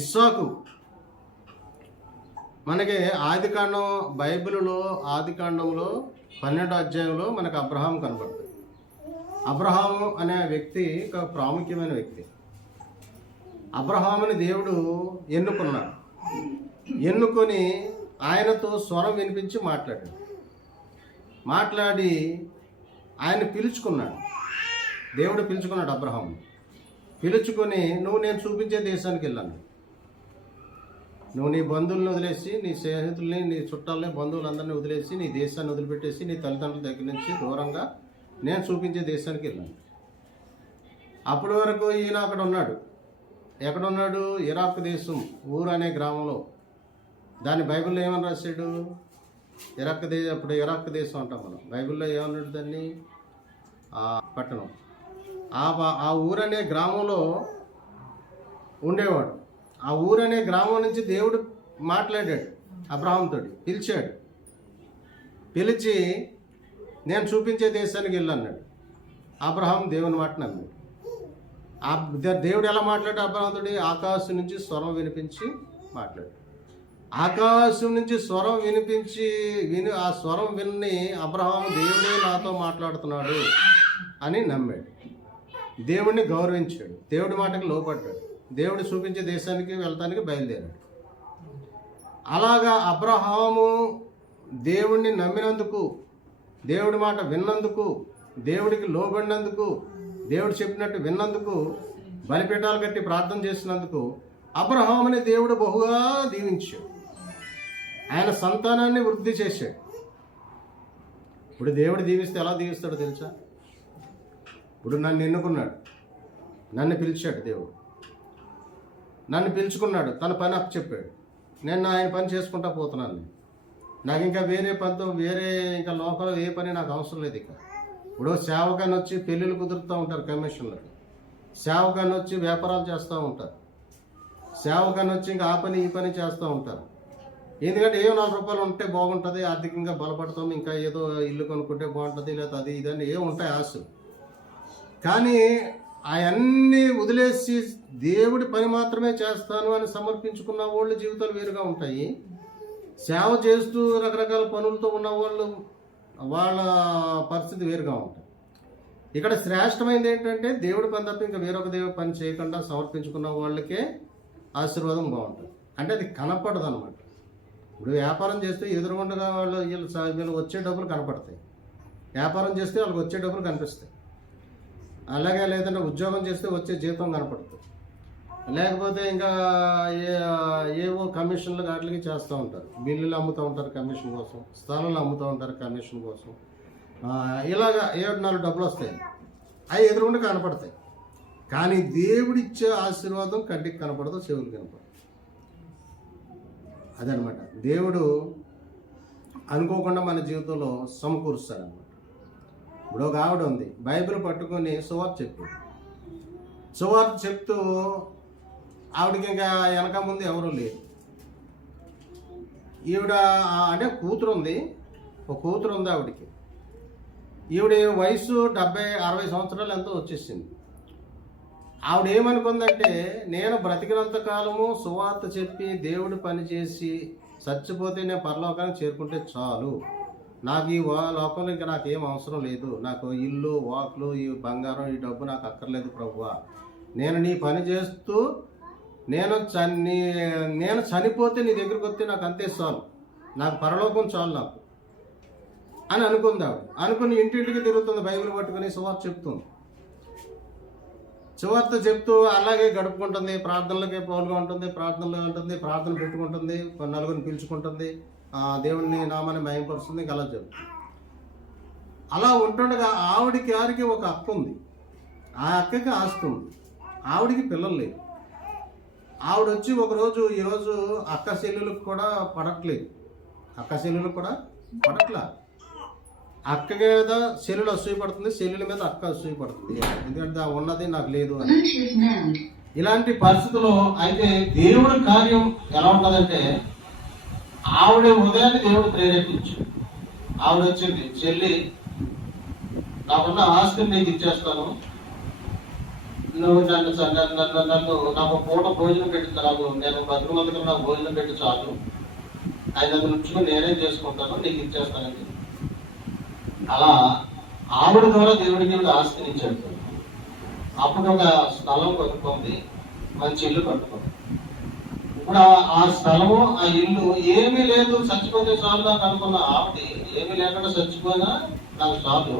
ఇస్సాకు. మనకి ఆదికాండం, బైబిల్లో ఆదికాండంలో 12వ అధ్యాయంలో మనకు అబ్రహాం కనబడుతుంది. అబ్రహాము అనే వ్యక్తి ఒక ప్రాముఖ్యమైన వ్యక్తి. అబ్రహాముని దేవుడు ఎన్నుకున్నాడు. ఎన్నుకొని ఆయనతో స్వరం వినిపించి మాట్లాడి ఆయన పిలుచుకున్నాడు. దేవుడు పిలుచుకున్నాడు అబ్రహాం. పిలుచుకొని నువ్వు నేను చూపించే దేశానికి వెళ్ళాను. నువ్వు నీ బంధువులను వదిలేసి, నీ స్నేహితుల్ని, నీ చుట్టాలని, బంధువులందరినీ వదిలేసి, నీ దేశాన్ని వదిలిపెట్టేసి, నీ తల్లిదండ్రుల దగ్గర నుంచి దూరంగా నేను చూపించే దేశానికి వెళ్ళాను. అప్పటి వరకు ఈయన అక్కడ ఉన్నాడు. ఎక్కడున్నాడు? ఇరాక్ దేశం, ఊరు అనే గ్రామంలో. దాని బైబిల్లో ఏమని రాశాడు? అప్పుడు ఇరాక్ దేశం అంటాం మనం. బైబిల్లో ఏమన్నాడు దాన్ని? పట్టణం. ఆ ఊరనే గ్రామంలో ఉండేవాడు. ఆ ఊరనే గ్రామం నుంచి దేవుడు మాట్లాడాడు అబ్రహాంతో, పిలిచి నేను చూపించే దేశానికి వెళ్ళన్నాడు. అబ్రహాం దేవుని మాట నమ్మాడు. దేవుడు ఎలా మాట్లాడాడు అబ్రహాంతో? ఆకాశం నుంచి స్వరం వినిపించి మాట్లాడు. ఆకాశం నుంచి స్వరం ఆ స్వరం విని అబ్రహాం దేవుడే నాతో మాట్లాడుతున్నాడు అని నమ్మాడు. దేవుడిని గౌరవించాడు. దేవుడి మాటకి లోపడ్డాడు. దేవుడు చూపించే దేశానికి వెళ్తానికి బయలుదేరాడు. అలాగా అబ్రహాము దేవుడిని నమ్మినందుకు, దేవుడి మాట విన్నందుకు, దేవుడికి లోబడినందుకు, దేవుడు చెప్పినట్టు విన్నందుకు, బలిపీఠాలు కట్టి ప్రార్థన చేసినందుకు అబ్రహాముని దేవుడు బహుగా దీవించాడు. ఆయన సంతానాన్ని వృద్ధి చేశాడు. ఇప్పుడు దేవుడు దీవిస్తే ఎలా దీవిస్తాడో తెలుసా? ఇప్పుడు నన్ను ఎన్నుకున్నాడు, నన్ను పిలిచాడు. దేవుడు నన్ను పిలుచుకున్నాడు, తన పని అప్పు చెప్పాడు. నేను ఆయన పని చేసుకుంటా పోతున్నాను. నాకు ఇంకా వేరే ఇంకా లోకంలో ఏ పని నాకు అవసరం లేదు. ఇప్పుడు సేవకాన్ని వచ్చి పెళ్ళిళ్ళు కుదురుతూ ఉంటారు కమిషన్లకు. సేవకాన్ని వచ్చి వ్యాపారాలు చేస్తూ ఉంటారు. సేవకాన్ని వచ్చి ఇంకా ఆ పని ఈ పని చేస్తూ ఉంటారు. ఎందుకంటే ఏవో 4 రూపాయలు ఉంటే బాగుంటుంది, ఆర్థికంగా బలపడతాం, ఇంకా ఏదో ఇల్లు కొనుక్కుంటే బాగుంటుంది, లేదా అది ఇదని ఏ ఉంటాయి ఆశలు. కానీ అవన్నీ వదిలేసి దేవుడి పని మాత్రమే చేస్తాను అని సమర్పించుకున్న వాళ్ళ జీవితాలు వేరుగా ఉంటాయి. సేవ చేస్తూ రకరకాల పనులతో ఉన్న వాళ్ళ పరిస్థితి వేరుగా ఉంటుంది. ఇక్కడ శ్రేష్టమైనది ఏంటంటే దేవుడి పని తప్ప ఇంకా వేరొక దేవుడి పని చేయకుండా సమర్పించుకున్న వాళ్ళకే ఆశీర్వాదం బాగుంటుంది. అంటే అది కనపడదు అనమాట. ఇప్పుడు వ్యాపారం చేస్తే ఎదురుగుండగా వీళ్ళు వచ్చే డబ్బులు కనపడతాయి. వ్యాపారం చేస్తే వాళ్ళకి వచ్చే డబ్బులు కనిపిస్తాయి. అలాగే లేదంటే ఉద్యోగం చేస్తే వచ్చే జీతం కనపడుతుంది. లేకపోతే ఇంకా ఏవో కమిషన్లు వాటికి చేస్తూ ఉంటారు. బిల్లులు అమ్ముతూ ఉంటారు కమిషన్ కోసం, స్థలాలు అమ్ముతూ ఉంటారు కమిషన్ కోసం. ఇలాగా 7-4 డబ్బులు వస్తాయి. అవి ఎదురుగుండా కనపడతాయి. కానీ దేవుడిచ్చే ఆశీర్వాదం కంటికి కనపడదు, చెవులు కనపడదు. అదనమాట. దేవుడు అనుకోకుండా మన జీవితంలో సమకూరుస్తాడనమాట. ఇప్పుడు ఒక ఆవిడ ఉంది, బైబిల్ పట్టుకొని సువార్త చెప్తూ ఆవిడకి ఇంకా వెనక ముందు ఎవరూ లేరు. ఈవిడ అంటే కూతురు ఉంది ఆవిడకి. ఈవిడ వయసు 70-60 సంవత్సరాలు ఎంతో వచ్చేసింది. ఆవిడ ఏమనుకుందంటే, నేను బ్రతికినంత కాలము సువార్త చెప్పి దేవుడి పని చేసి చచ్చిపోతే నేను పరలోకానికి చేరుకుంటే చాలు, నాకు ఈ లోకంలో ఇంకా నాకేం అవసరం లేదు, నాకు ఇల్లు వాకులు ఈ బంగారం ఈ డబ్బు నాకు అక్కర్లేదు ప్రభువా, నేను నీ పని చేస్తూ నేను చనిపోతే నీ దగ్గరికి వస్తే నాకు అంతే చాలు, నాకు పరలోకం చాలు నాకు అని అనుకుంది ఆవిడ. అనుకుని ఇంటింటికి తిరుగుతుంది, బైబిల్ పట్టుకుని సువార్త చెప్తూ అలాగే గడుపుకుంటుంది. ప్రార్థనలకే పాల్గొంటుంది, ప్రార్థన పెట్టుకుంటుంది, నలుగురిని పిలుచుకుంటుంది, దేవుడిని నామాన్ని మహిమపరుస్తుంది. ఇంకా అలా చెప్తుంది. అలా ఉంటుండగా ఆవిడకి ఒక అక్క ఉంది. ఆ అక్కకి ఆస్తి ఉంది. ఆవిడికి పిల్లలు లేరు. ఆవిడ వచ్చి ఈరోజు అక్క చెల్లెలకు కూడా పడట్లేదు. అక్క మీద చెల్లెలు అసూయపడుతుంది, చెల్లెల మీద అక్క అసూయపడుతుంది. ఎందుకంటే ఉన్నది నాకు లేదు అని. ఇలాంటి పరిస్థితుల్లో అయితే దేవుడి కార్యం ఎలా ఉంటుందంటే, ఆవిడ హృదయాన్ని దేవుడు ప్రేరేపించాడు. ఆవిడ వచ్చింది, చెల్లి నాకున్న ఆస్తిని నీకు ఇచ్చేస్తాను, నువ్వు నాకు పూట భోజనం పెట్టి చాలు, నేను బతుకుమందుకు నాకు భోజనం పెట్టి చాలు, ఆయన ఉంచుకుని నేనేం చేసుకుంటాను, నీకు ఇచ్చేస్తానని. అలా ఆవిడ ద్వారా దేవుడికి ఆస్తిని ఇచ్చాడు. అప్పుడు ఒక స్థలం కొనుక్కుంది, మంచి ఇల్లు కట్టుకుంది. ఇప్పుడు ఆ స్థలము, ఆ ఇల్లు ఏమీ లేదు, చచ్చిపోతే చాలు నాకు అనుకున్న ఆవిడ, ఏమీ లేకుండా చచ్చిపోయినా నాకు చాలు,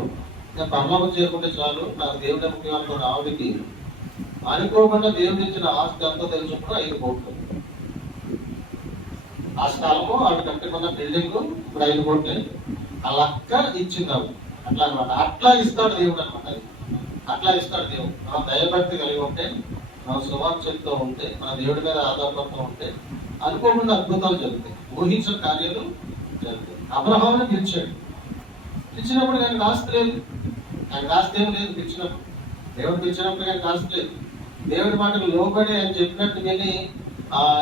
నేను పరలోకం చేరుకుంటే చాలు, నాకు దేవుడి ముఖ్యం అనుకున్న ఆవిడికి అనుకోకుండా దేవుడు ఇచ్చిన ఆస్తి ఎంతో తెలుసుకుంటూ 5 కోట్లు. ఆ స్థలము ఆవిడ కట్టుకున్న బిల్డింగ్ ఇప్పుడు 5 కోట్లు. ఆ లక్క ఇచ్చింది ఆవిడ. అట్లా అనమాట. అట్లా ఇస్తాడు దేవుడు అనమాట. అట్లా ఇస్తాడు దేవుడు. మనం దయభక్తి కలిగి ఉంటే, మనం సువార్చతో ఉంటే, మన దేవుడి మీద ఆధారపడుతూ ఉంటే అనుకోకుండా అద్భుతాలు జరుగుతాయి, ఊహించిన కార్యాలు జరుగుతాయి. అబ్రహాముని పిలిచాడు. పిలిచినప్పుడు నేను ఆస్తి లేదు, ఆయన ఆస్తి ఏం లేదు. పిలిచినప్పుడు దేవుడు పిలిచినప్పుడు నేను ఆస్తి లేదు. దేవుడి మాటకు లోబడి ఆయన చెప్పినట్టు విని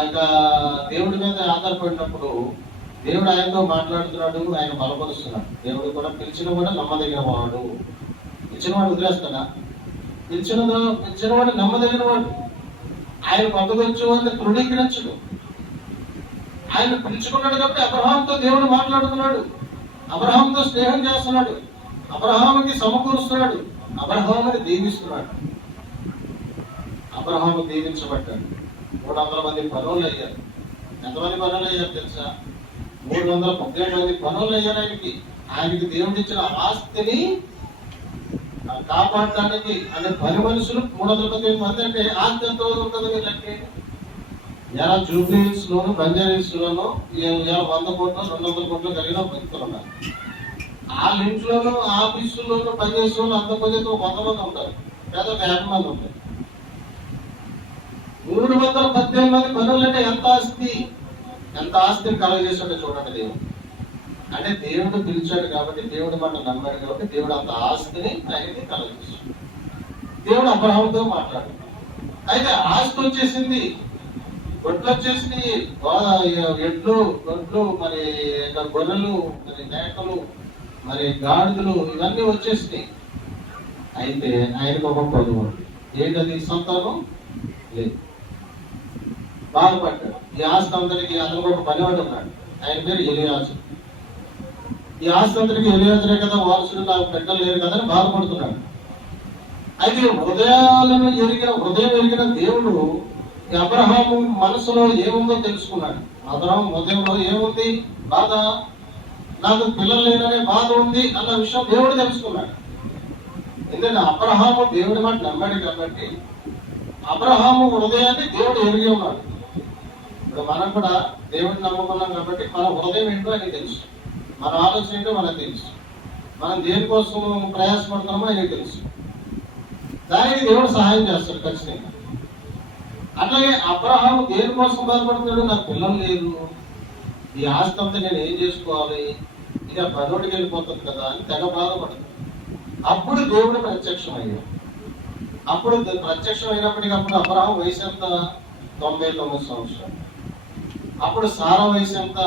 ఇక దేవుడి మీద ఆధారపడినప్పుడు దేవుడు ఆయనతో మాట్లాడుతున్నాడు, ఆయన బలపరుస్తున్నాడు. దేవుడు కూడా పిలిచిన కూడా నమ్మదగిన వాడు. పిలిచిన వాడు వదిలేస్తాడా? పిలిచిన వాడు నమ్మదగిన వాడు. ఆయన పక్కకొచ్చి వాడిని తృణీకరించడు. ఆయన పిలుచుకున్నాడు కాబట్టి అబ్రహాంతో దేవుడు మాట్లాడుతున్నాడు, అబ్రహాంతో స్నేహం చేస్తున్నాడు, అబ్రహాముకి సమకూరుస్తున్నాడు, అబ్రహాముని దీవిస్తున్నాడు. అబ్రహాము దీవించబడ్డాడు. 300 మంది పనులు అయ్యారు. ఎంతమంది పనులు అయ్యారు తెలుసా? 317 మంది పనులు అయ్యారు. ఆయనకి దేవుడు ఇచ్చిన ఆస్తిని కాపాడటానికి అనే పని మనుషులు 318 మంది. అంటే ఆస్తి ఎంత ఉంటుంది వీళ్ళకి? ఎలా జూబ్లీహిల్స్ లోను, బంజారీస్ లోను 100 కోట్లు 200 కోట్లు కలిగిన వ్యక్తులు ఉన్నారు. వాళ్ళ ఇంట్లోనూ ఆఫీసుల్లోనూ పనిచేసే వాళ్ళు అంత పనిచేస్తే 100 మంది ఉంటారు, లేదా 50 మంది ఉంటారు. 318 మంది పనులు అంటే ఎంత ఆస్తి, ఎంత ఆస్తిని కలగజేసాడో చూడండి దేవుడు. అంటే దేవుడు పిలిచాడు కాబట్టి, దేవుడు మాట నమ్మాడు కాబట్టి దేవుడు అంత ఆస్తిని ఆయనకి కలగజేశాడు. దేవుడు అబ్రహాముతో మాట్లాడు. అయితే ఆస్తి వచ్చేసింది, గొడ్లు వచ్చేసినాయి, ఎడ్లు, గొడ్లు, మరి గొర్రెలు, మరి మేకలు, మరి గాడిదలు, ఇవన్నీ వచ్చేసినాయి. అయితే ఆయనకు ఒక పనులు ఏంటది? సంతానం లేదు. బాధపడ్డాడు. ఈ ఆస్తి అందరికి అతనికి ఒక పనివాడు ఉన్నాడు, ఆయన పేరు ఎలియాజరు. ఈ ఆస్తి అందరికి ఎలియాజరే కదా వారసుడు, నాకు బిడ్డలు లేరు కదా అని బాధపడుతున్నాడు. అయితే హృదయం ఎరిగిన దేవుడు అబ్రహాము మనసులో ఏముందో తెలుసుకున్నాడు. అబ్రహాము హృదయంలో ఏముంది? బాధ, నాకు పిల్లలు లేరనే బాధ ఉంది అన్న విషయం దేవుడు తెలుసుకున్నాడు. ఎందుకంటే అబ్రహాము దేవుడి మాట నమ్మాడు కాబట్టి అబ్రహాము హృదయాన్ని దేవుడు ఎరిగి ఉన్నాడు. ఇప్పుడు మనం కూడా దేవుడిని నమ్ముకున్నాం కాబట్టి మన హృదయం ఏంటో ఆయనకి తెలుసు, మన ఆలోచన ఏంటో మనకు తెలుసు, మనం దేనికోసం ప్రయాసపడుతున్నామో ఆయనకి తెలుసు. దానికి దేవుడు సహాయం చేస్తాడు ఖచ్చితంగా. అట్లాగే అబ్రహాము దేనికోసం బాధపడుతున్నాడు? నాకు పిల్లలు లేదు, ఈ ఆస్తి అంతా నేను ఏం చేసుకోవాలి, ఇక పదోడికి వెళ్ళిపోతుంది కదా అని తెగ బాధపడుతుంది. అప్పుడు దేవుడు ప్రత్యక్షమయ్యాడు. అప్పుడు ప్రత్యక్షం అయినప్పటికీ అప్పుడు అబ్రహాం వయసు ఎంత? 99 సంవత్సరాలు. అప్పుడు సారా వయసు ఎంత?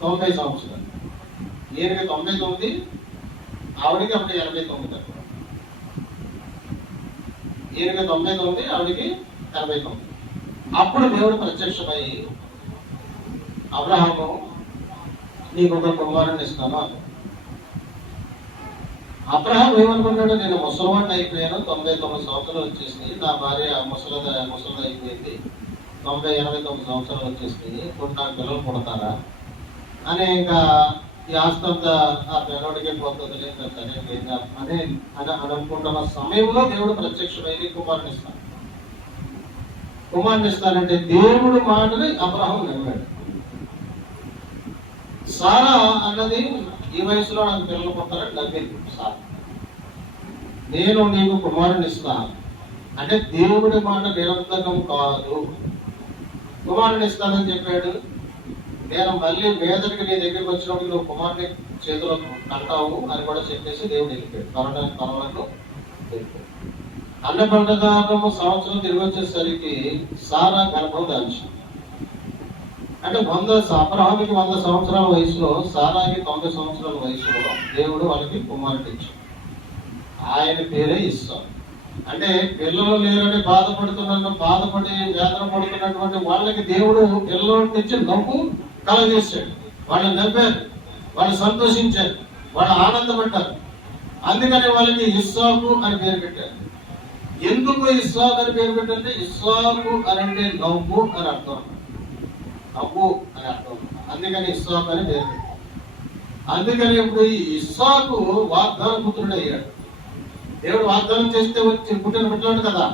90 సంవత్సరాలు. ఈయనకి 99, ఆవిడికి అప్పుడు 89. ఈయనకి 99, ఆవిడికి 89. అప్పుడు దేవుడు ప్రత్యక్షమై అబ్రహాము నీకు ఒక కుమారుని ఇస్తాను అని. అబ్రహాం ఏమనుకున్నాడు? నేను ముసలివాడిని అయిపోయాను, 99 సంవత్సరాలు వచ్చేసినాయి, నా భార్య ముసలిది అయిపోయింది, 89 సంవత్సరాలు వచ్చేసినాయి, ఇప్పుడు నాకు పిల్లలు పుడతారా అని ఇంకా ఈ ఆస్తి అంతా ఆ పిల్లడికి పోతుంది అని అనుకుంటున్న సమయంలో దేవుడు ప్రత్యక్షమైంది కుమారుని ఇస్తానంటే దేవుడు మాటని అబ్రహాం నమ్మాడు. సారా అన్నది ఈ వయసులో నాకు పిల్లలు పుడతారని నమ్మింది సారా. నేను నీకు కుమారుని ఇస్తాను అంటే దేవుడి మాట నిరంతరం కాదు. కుమారుని ఇస్తానని చెప్పాడు. నేను మళ్ళీ వేదనకి నీ దగ్గరికి వచ్చినప్పుడు నువ్వు కుమారుని చేతిలో అంటావు అని కూడా చెప్పేసి దేవుడు వెళ్ళిపోయాడు. పర్వాలకు వెళ్ళిపోయాడు. అన్నప్రకారము సంవత్సరం తిరిగి వచ్చేసరికి సారా గర్భం దాల్చింది. అంటే అబ్రహాముకి 100 సంవత్సరాల వయసులో, సారాకి 90 సంవత్సరాల వయసులో దేవుడు వాళ్ళకి కుమారుడు ఇచ్చాడు. ఆయన పేరే ఇస్సాకు. అంటే పిల్లలు లేరని బాధపడి వేదన పడుతున్నటువంటి వాళ్ళకి దేవుడు పిల్లల నుంచి నవ్వు కలగజేశాడు. వాళ్ళు నవ్వారు, వాళ్ళు సంతోషించారు, వాళ్ళు ఆనందపడ్డారు. అందుకని వాళ్ళకి ఇస్సాకు అని పేరు పెట్టారు. ఎందుకు ఇస్సాకు అని పేరు పెట్టారంటే ఇస్సాకు అని అంటే నవ్వు అని అర్థం, నవ్వు అని అర్థం. అందుకని ఇస్సాకు అని పేరు పెట్టారు. అందుకని ఇప్పుడు ఈ ఇస్సాకు వాగ్దాన పుత్రుడు అయ్యాడు. దేవుడు వాగ్దానం చేస్తే వచ్చి పుట్టిన బిడ్డలు కదా,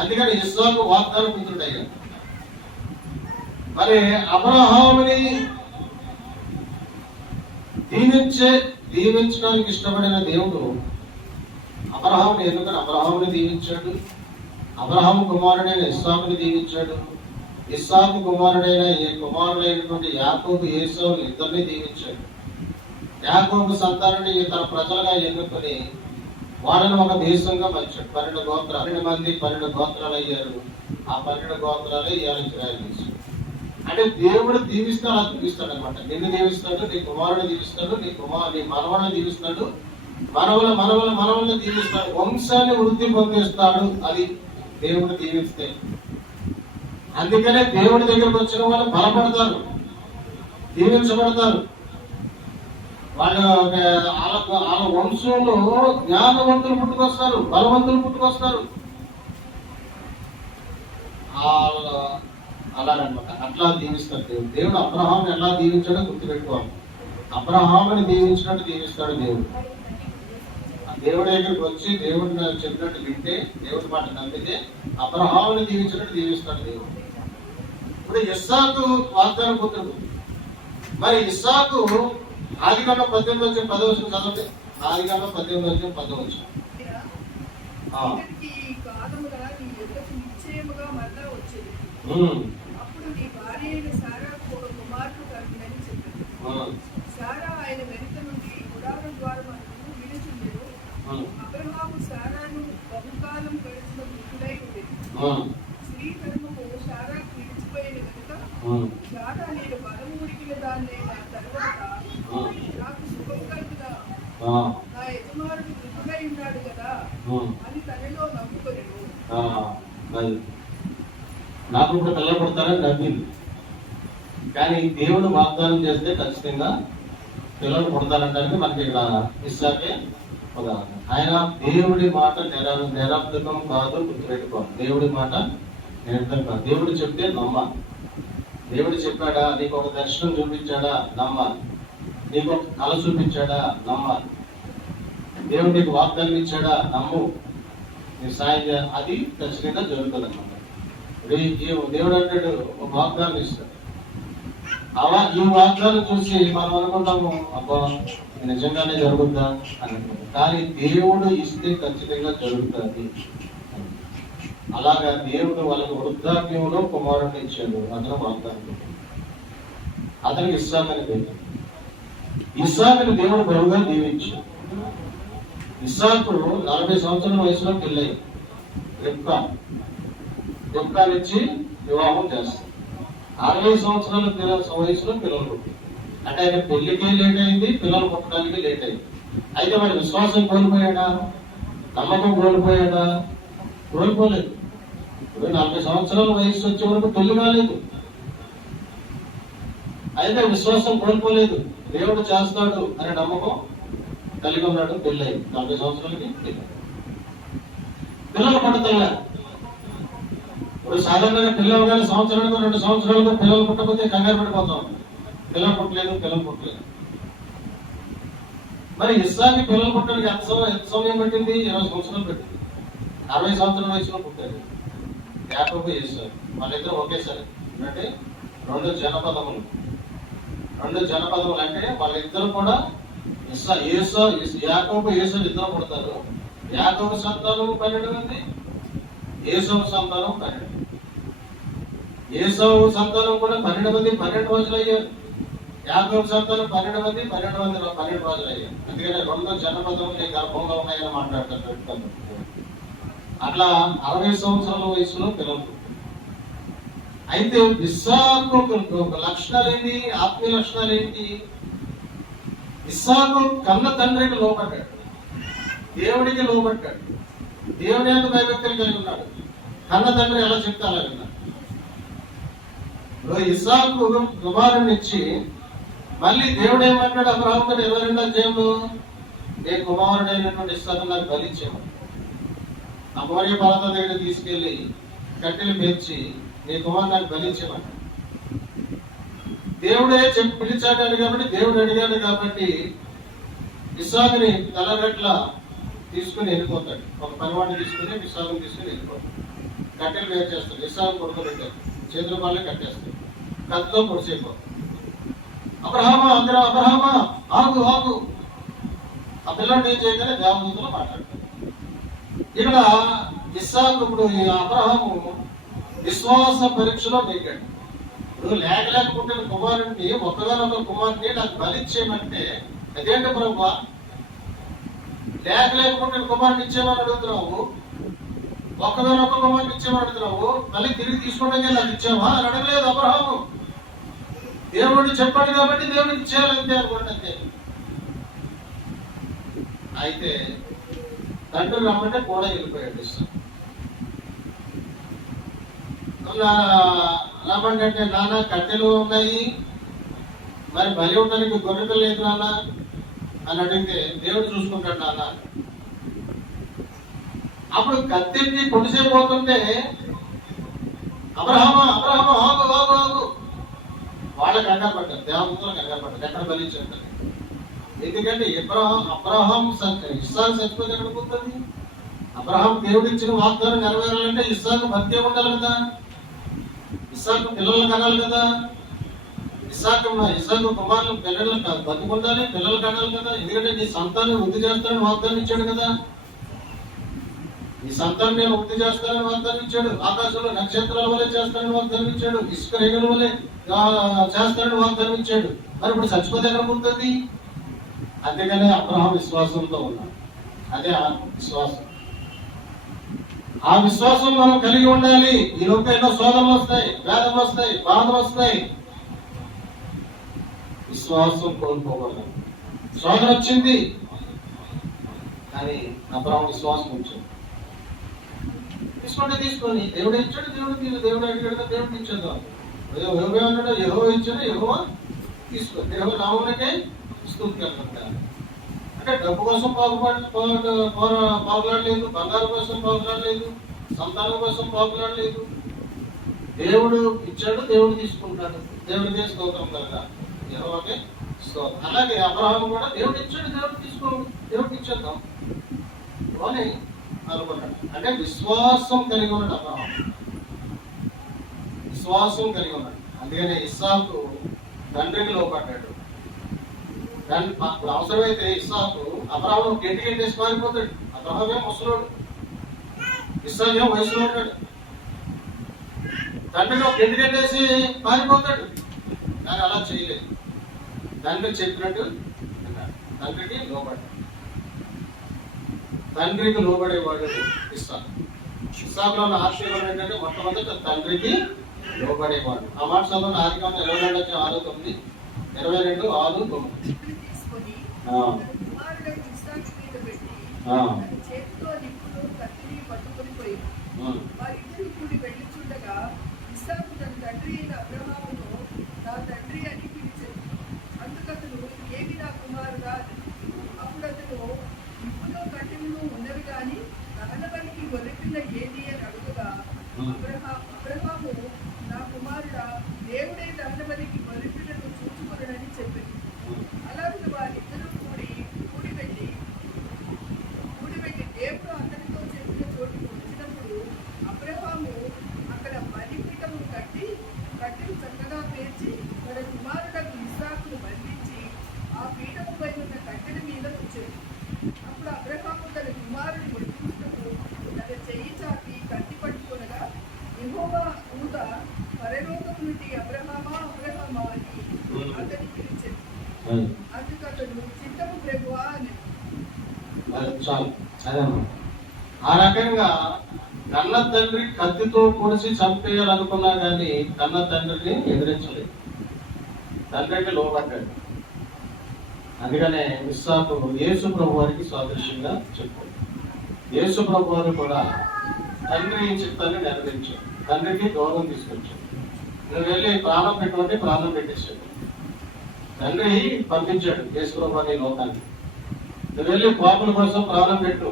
అందుకని ఇస్సాకు వాగ్దాన పుత్రుడు అయ్యాడు. మరి అబ్రహాముని దీవించడానికి ఇష్టపడిన దేవుడు అబ్రహాముని ఎందుకని అబ్రహాముని దీవించాడు. అబ్రహాము కుమారుడైన ఇస్సాకుని దీవించాడు. ఇస్సాకు కుమారుడైనటువంటి యాకోబు ఏసావుని ఇద్దరిని దీవించాడు. యాకోబు సంతానాన్ని తన ప్రజలుగా ఎన్నుకొని వాళ్ళని ఒక దేశంగా మలిచాడు. 12 గోత్రాలు అయ్యారు. ఆ 12 గోత్రాలే ఇవాళ ఇజ్రాయెల్ దేశం. అంటే దేవుడు దీవిస్తే అలా దీవిస్తాడు అనమాట. నిన్ను దీవిస్తాడు, నీ కుమారుడు దీవిస్తాడు, నీ మనవలను దీవిస్తాడు, మనవలను దీవిస్తాడు, వంశాన్ని వృద్ధి పొందిస్తాడు. అది దేవుడు దీవిస్తే. అందుకనే దేవుడి దగ్గరకు వచ్చిన వాళ్ళు బలపడతారు, దీవించబడతారు. వాళ్ళ వంశంలో జ్ఞానవంతులు పుట్టుకొస్తారు, బలవంతులు పుట్టుకొస్తారు. అలాగనమాట. అట్లా దీవిస్తారు దేవుడు. దేవుడు అబ్రహాముని ఎలా దీవించాడో గుర్తుపెట్టుకోవాలి. అబ్రహాముని దీవించినట్టు దీవిస్తాడు దేవుడు. ఆ దేవుడి దగ్గరికి వచ్చి దేవుడిని చెప్పినట్టు వింటే, దేవుడి మాట నమ్మితే అబ్రహాముని దీవించినట్టు దీవిస్తాడు దేవుడు. ఇప్పుడు ఇస్సాకు వాగ్దాన పుత్రుడు. మరి ఇస్సాకు ఆదికాండం 18:10 చదవండి. ఆదికాండం 18:10. అప్పుడు నీ భార్య అయిన సారాకు ఒక కుమారుడు కలుగునని చెప్పాడు. సారా ఆయన వెనుక నుండి గుడారం ద్వారమునకు విడుచుండెను. అబ్రహాము సారాను బహుకాలం గడిచిన వృద్ధుడై ఉండెను. స్త్రీ కర్మము సారాకు విడిచిపోయిన కనుక సారా నేను బలము ఉడికిన దాన్నైన తర్వాత నాకు సుఖం కలుగుదా, నా యజమానుడు వృద్ధుడై ఉన్నాడు కదా అని తనలో నమ్ముకొనెను. నాకు ఇప్పుడు పిల్లలు పుడతారని నమ్మింది. కానీ దేవుడు వాగ్దానం చేస్తే ఖచ్చితంగా పిల్లలు పుడతారంటానికి మనకి ఇక్కడ ఇస్సాకే ఉదాహరణ. ఆయన దేవుడి మాట నిరర్థకం కాదు, గుర్తుపెట్టుకోవాలి. దేవుడి మాట నిరర్థకం కాదు. దేవుడు చెప్తే నమ్మాలి. దేవుడు చెప్పాడా, నీకు ఒక దర్శనం చూపించాడా, నమ్మాలి. నీకు ఒక కళ చూపించాడా, నమ్మాలి. దేవుడు నీకు వాగ్దానం ఇచ్చాడా, నమ్ము, నీ సాయం, అది ఖచ్చితంగా జరుగుతుంది అన్నమాట. దేవుడు అంటాడు ఒక వాగ్దానం ఇస్తాడు. ఈ వాగ్దానం చూసి మనం అనుకుంటాము, అబ్బా నిజంగానే జరుగుద్దా అని. కానీ దేవుడు ఇస్తే ఖచ్చితంగా జరుగుతుంది. అలాగా దేవుడు వాళ్ళకి వృద్ధాప్యంలో కుమారుడిని ఇచ్చాడు. అతను వాగ్దానం. అతనికి ఇస్సాకని పేరు. ఇస్సాకుని దేవుడు బహుగా దీవించాడు. ఇస్సాకు 40 సంవత్సరాల వయసులో పెళ్ళయి రిబ్కానిచ్చి వివాహం చేస్తారు. 60 సంవత్సరాల వయసులో పిల్లలు పుట్టి. అంటే ఆయన పెళ్లికి లేట్ అయింది, పిల్లలు పుట్టడానికి లేట్ అయింది. అయితే మరి విశ్వాసం కోల్పోయాడా, నమ్మకం కోల్పోయాడా? కోల్పోలేదు. ఇప్పుడు 40 సంవత్సరాల వయసు వచ్చే వరకు పెళ్లి కాలేదు. అయితే విశ్వాసం కోల్పోలేదు. దేవుడు చేస్తాడు అనే నమ్మకం కలిగి ఉన్నాడు. పెళ్ళి అయింది. 40 సంవత్సరాలకి పిల్లలు పుట్టతలే. ఇప్పుడు సాధారణంగా పిల్లలు కానీ సంవత్సరాలకు 2 సంవత్సరాలకు పిల్లలు పుట్టకపోతే కంగారు పడిపోతాం. పిల్లలు పుట్టలేదు. మరి ఇస్సాకి పిల్లలు పుట్టడానికి ఎంత సమయం పట్టింది? 20 సంవత్సరాలు పెట్టింది. 60 సంవత్సరాల వయసులో పుట్టారు యాకోబు ఏసావు. వాళ్ళిద్దరు ఒకేసారి. అంటే 2 జనపదములు అంటే వాళ్ళిద్దరు కూడా యాకోబు ఏసావు ఇద్దరు పుడతారు. యాకోబు సంతానం 12 మంది, ఏసావు సంతానం 12. ఏసావు సంతానం కూడా 12 మంది 12 రోజులు అయ్యారు. యాకోబు సంతానం 12 మంది 12 రోజులు అయ్యారు. అందుకని 2 జనపదములు గర్భంలో ఉన్నాయని మాట్లాడతారు. అట్లా 60 సంవత్సరాల వయసులో పిల్లలు. అయితే ఇస్సాకు లక్షణాలు ఏంటి? ఆత్మీయ లక్షణాలు ఏంటి? ఇస్సాకు కన్న తండ్రికి లోపడ్డాడు, దేవుడికి లోపడ్డాడు. దేవుని యొక్క భయభక్తులు కలిగి ఉన్నాడు. కన్న తండ్రి ఎలా చెప్తే అలా విన్నాడు. ఇప్పుడు ఇస్సాకు కుమారుని ఇచ్చి మళ్ళీ దేవుడు ఏమంటాడు అబ్రహాముతో 22వ అధ్యాయంలో, నీ కుమారుడైనటువంటి ఇస్సాకు నాకు బలిచ్చాను. ఆ మోరియా పర్వతం దగ్గర తీసుకెళ్లి కట్టెలు పేర్చి నీ కుమారుడు నాకు బలిచ్చామన్నాడు. దేవుడే పిలిచాడు కాబట్టి, దేవుడు అడిగాడు కాబట్టి ఇస్సాకుని తలగట్ల తీసుకుని వెళ్ళిపోతాడు. ఒక పనివాడిని తీసుకుని ఇస్సాకుని తీసుకుని వెళ్ళిపోతాడు. కట్టెలు వేరు చేస్తాడు. ఇస్సాకు పడుకోబెట్టాడు. చేతుల పాలే కట్టేస్తాడు. కత్తితో పొడిచేయపోతాడు. అబ్రహామా ఆగు ఆగు. ఆ పిల్లడు ఏం చేయగానే దేవదూతలు మాట్లాడతాడు. ఇక్కడ ఇస్సాకు ఇప్పుడు ఈ అబ్రహాము విశ్వాస పరీక్షలో నెగ్గాడు. ఇప్పుడు లేకపోతే కుమారుడిని ఒక్కగానొక్క కుమారుడిని నాకు బలిచ్చేయమంటే అదేంటి ప్రభు, లేకపోతే కుమారుని ఇచ్చేమని అడుగుతున్నావు, ఒక్కగానొక్క కుమారుని ఇచ్చేమని అడుగుతున్నావు, మళ్ళీ తిరిగి తీసుకోవడానికి నాకు ఇచ్చావా అని అడగలేదు అబ్రహాము. దేవుడు చెప్పాడు కాబట్టి దేవుడికి ఇచ్చేయాలంతే అనుకోండి, అంతే. అయితే తండ్రి రమ్మంటే కూడా వెళ్ళిపోయాడు ఇస్తాను. రమ్మంటే నాన్న కట్టెలు ఉన్నాయి, మరి బలి ఉండడానికి గొర్రెలు లేదు నాన్న అని అడిగితే దేవుడు చూసుకుంటాడు నాన్న. అప్పుడు కత్తిని పొడిసేపోతుంటే అబ్రహామా ఆగు ఆగు ఆగు వాళ్ళకి కంగారు పడ్డారు. దేవదూతలు కంగారు పడ్డారు. ఎక్కడ బలించారు? ఎందుకంటే అబ్రహాం ఇస్సాకు చచ్చిపోతే ఎక్కడ పోతుంది? అబ్రహాం దేవుడు ఇచ్చిన వాగ్దానం నెరవేరాలంటే ఇస్సాకు భక్తి ఉండాలి కదా, ఇస్సాకు పిల్లలు కనాలి కదా, ఇస్సాకు కుమారులు పిల్లలు బతుకుండాలి, పిల్లలు కనాలి కదా. ఎందుకంటే నీ సంతానం వృద్ధి చేస్తానని వాగ్దానం ఇచ్చాడు కదా. ఈ సంతానం నేను వృద్ధి చేస్తానని వాగ్దానం ఇచ్చాడు. ఆకాశంలో నక్షత్రాల వల్లే చేస్తానని వాగ్దానం ఇచ్చాడు. ఇసుక రేగల వల్లే చేస్తానని వాగ్దానం ఇచ్చాడు. మరి ఇప్పుడు చచ్చిపోతే ఎక్కడ ఉంటుంది? అందుకనే అబ్రహాం విశ్వాసంతో ఉన్నాడు. అదే విశ్వాసం. ఆ విశ్వాసం మనం కలిగి ఉండాలి. ఈ లోపల ఎన్నో శోధనలు వస్తాయి, వేదనలు వస్తాయి, బాధలు వస్తాయి. విశ్వాసం కోల్పోకూడదు. శోధన వచ్చింది కానీ అబ్రహాం విశ్వాసం వచ్చింది. తీసుకొని దేవుడు ఇచ్చాడు, దేవుడు అడిగాడు, దేవుడికి ఇచ్చేద్దాం. యెహోవా అన్నాడు, యెహోవా ఇచ్చాడు, యెహోవా తీసుకో. యెహోవా నామమునకే స్తుతి కలుగుతాడు. అంటే డబ్బు కోసం పాకులాడలేదు, బంగారం కోసం పాకులాడలేదు, సంతానం కోసం పాకులాడలేదు. దేవుడు ఇచ్చాడు, దేవుడు తీసుకుంటాడు. దేవుడికే స్తోత్రం కదా, యెహోవాకే స్తోత్రం. అలాగే అబ్రహాము కూడా దేవుడు ఇచ్చాడు, దేవుడు తీసుకోడు, దేవుడికి ఇచ్చేద్దాం అని అనుకున్నాడు. అంటే విశ్వాసం కలిగి ఉన్నాడు అబ్రహాం, విశ్వాసం కలిగి ఉన్నాడు. అందుకనే ఇస్సాకు తండ్రికి లోపడ్డాడు. అవసరమైతే ఇస్సాకు అబ్రహాం గెంటేసి పారిపోతాడు. అబ్రహామే ముసలోడు, ఇస్సాకు వయసులో ఉంటాడు. తండ్రిలో గెంటేసి పారిపోతాడు. కానీ అలా చేయలేదు. తండ్రి చెప్పినట్టు తండ్రికి లోపడ్డాడు. తండ్రికి లోబడేవాడు ఇస్సాకు. ఇస్సాకులో ఉన్న ఆశీర్వాదం ఏంటంటే మొట్టమొదటి తండ్రికి లోబడేవాడు. ఆ మాట చదవండి. ఆదికాండం 22:6-9, 22:6-9. అబ్రహాము నా కుమారుడా, దేవుడే దహనబలికి బలిపీఠను చూచుకొనని చెప్పింది. అలాగే వారిద్దరూ కూడిపెట్టి దేవుడు అతనితో చెప్పిన చోటుకు వచ్చినప్పుడు అబ్రహాము అక్కడ బలిపీఠము కట్టెలు చక్కగా పేర్చి తన కుమారుడకు ఇస్సాకును బంధించి ఆ పీఠము పై ఉన్న కట్టెల మీద ఉంచాడు. అప్పుడు అబ్రహాము తన కుమారుని ఒడిపుటకు తన చెయ్యి చాపి కత్తి పట్టుకొనగా యెహోవా దూత పరలోకము నుండి అబ్రహామా అని అతన్ని పిలిచాడు. అందుకు అతడు చిత్తము ప్రభువా అని. ఆ రకంగా కన్న తండ్రి కత్తితో పొడిచి చంపేయాలనుకున్నా కానీ కన్న తండ్రిని ఎదిరించలేదు. తండ్రికి లోబడ్డాడు. అందుకనే ఇస్సాకు యేసు ప్రభు వారికి సాదృశ్యంగా చెప్పాడు. యేసు ప్రభు వారు కూడా తండ్రి చిత్తాన్ని నెరవేర్చాడు. తండ్రికి గౌరవం తీసుకొచ్చాడు. నువ్వు వెళ్ళి ప్రాణం పెట్టుకుంటే ప్రాణం పెట్టేశాడు. తండ్రి పంపించాడు యేసు ప్రభు వారి లోకాన్ని. నువ్వు వెళ్ళి పాపుల కోసం ప్రాణం పెట్టు,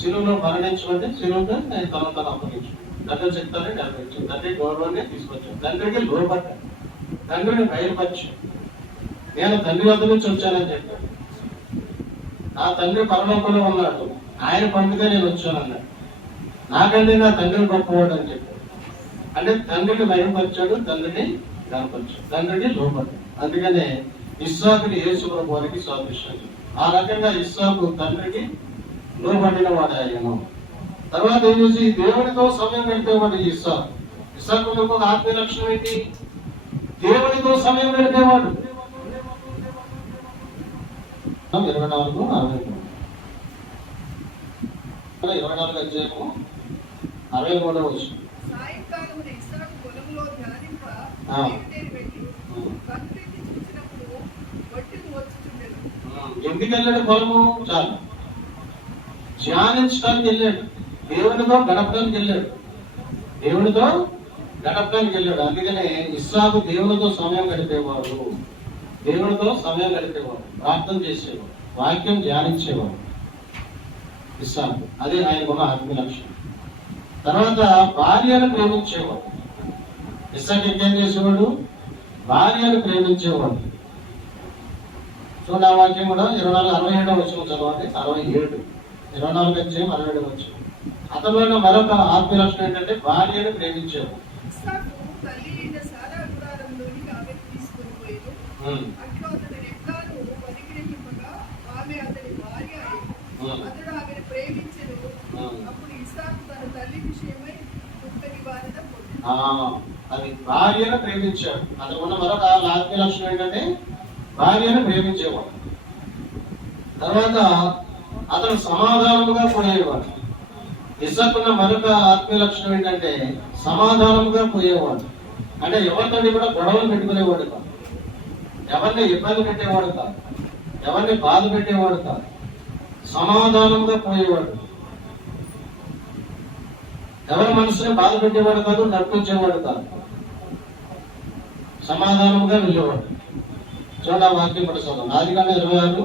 శిలువలో మరణించమంటే శిలువతో నేను తను అప్పగించు. తండ్రి చిత్తాన్ని నెరవేర్చాడు. తండ్రి గౌరవాన్ని తీసుకొచ్చాడు. తండ్రికి లోపడ్డాడు. తండ్రిని బయలుపరిచాడు. నేను తండ్రి వద్ద నుంచి వచ్చానని చెప్పాడు. నా తండ్రి పరలోకంలో ఉన్నాడు, ఆయన పంపితే నేను వచ్చానన్నాడు. నాకంటే నా తండ్రిని గొప్పవాడు అని చెప్పాడు. అంటే తండ్రిని బయలుపరిచాడు, తండ్రిని కనపరిచాడు, తండ్రికి లోపడ్డాడు. అందుకనే ఇస్సాకుని యేసు ప్రభు వారికి సాదృశ్యం. ఆ రకంగా ఇస్సాకు తండ్రికి లోబడిన వాడు అయ్యాను. తర్వాత ఏం చేసి దేవునితో సమయం గడిపేవాడు ఇస్సాకు. ఇస్సాకు ఒక ఆత్మీయ లక్షణం ఏంటి? దేవునితో సమయం గడిపేవాడు. 24 అధ్యాయము 63వ వచనం. సాయంకాలమున ఇస్సాకు పొలంలో ధ్యానింప బయలుదేరి వెళ్ళి కన్నులెత్తి చూసినప్పుడు ఒడ్డుకు వచ్చుచుండెను. ఎందుకు వెళ్ళాడు? పొలము చాలు ధ్యానించడానికి వెళ్ళాడు. దేవునితో గడపడానికి వెళ్ళాడు. దేవునితో గడపడానికి వెళ్ళాడు. అందుకనే ఇస్సాకు దేవునితో సమయం గడిపేవాడు. దేవునితో సమయం గడిపేవాడు, ప్రార్థన చేసేవాడు, వాక్యం ధ్యానించేవాడు ఇస్సాకు. అదే ఆయనకున్న ఆత్మీయ లక్ష్యం. తర్వాత భార్యను ప్రేమించేవాడు. ఇస్సాకు ఏం చేసేవాడు? భార్యను ప్రేమించేవాడు. చూడండి ఆ వాక్యం కూడా 67వ వచనం చదవండి. 67 24 అధ్యాయం 67వ వచనం. అతనిలో మరొక ఆత్మీయ లక్షణం ఏంటంటే భార్యను ప్రేమించేవాడు. ఇస్సాకు తల్లి అయిన సారా గుడారంలోనికి ఆమెను తీసుకొని పోయేను. అట్లా అతని రెక్కలను పరిగ్రహింపగా ఆమె అతని భార్య అయ్యింది. అతడు ఆమెను ప్రేమించెను. అప్పుడు ఇస్సాకు తన తల్లి విషయమై దుఃఖ నివారణ పొందెను. అది భార్యను ప్రేమించాడు. అతను ఉన్న మరొక ఆత్మీయ లక్షణం ఏంటంటే భార్యను ప్రేమించేవాడు. తర్వాత అతను సమాధానముగా పోయేవాడు. ఇస్సాకున్న మరొక ఆత్మీయ లక్షణం ఏంటంటే సమాధానముగా పోయేవాడు. అంటే ఎవరితో కూడా గొడవలు పెట్టుకునేవాడు కాదు, ఎవరిని ఇబ్బంది పెట్టేవాడు కాదు, ఎవరిని బాధ పెట్టేవాడు కాదు, సమాధానంగా పోయేవాడు. ఎవరి మనసుని బాధ పెట్టేవాడు కాదు, నడిపించేవాడు కాదు, సమాధానంగా వెళ్ళేవాడు. చూడండి ఆ వాక్యం కూడా చదువు. ఆదికాండం 26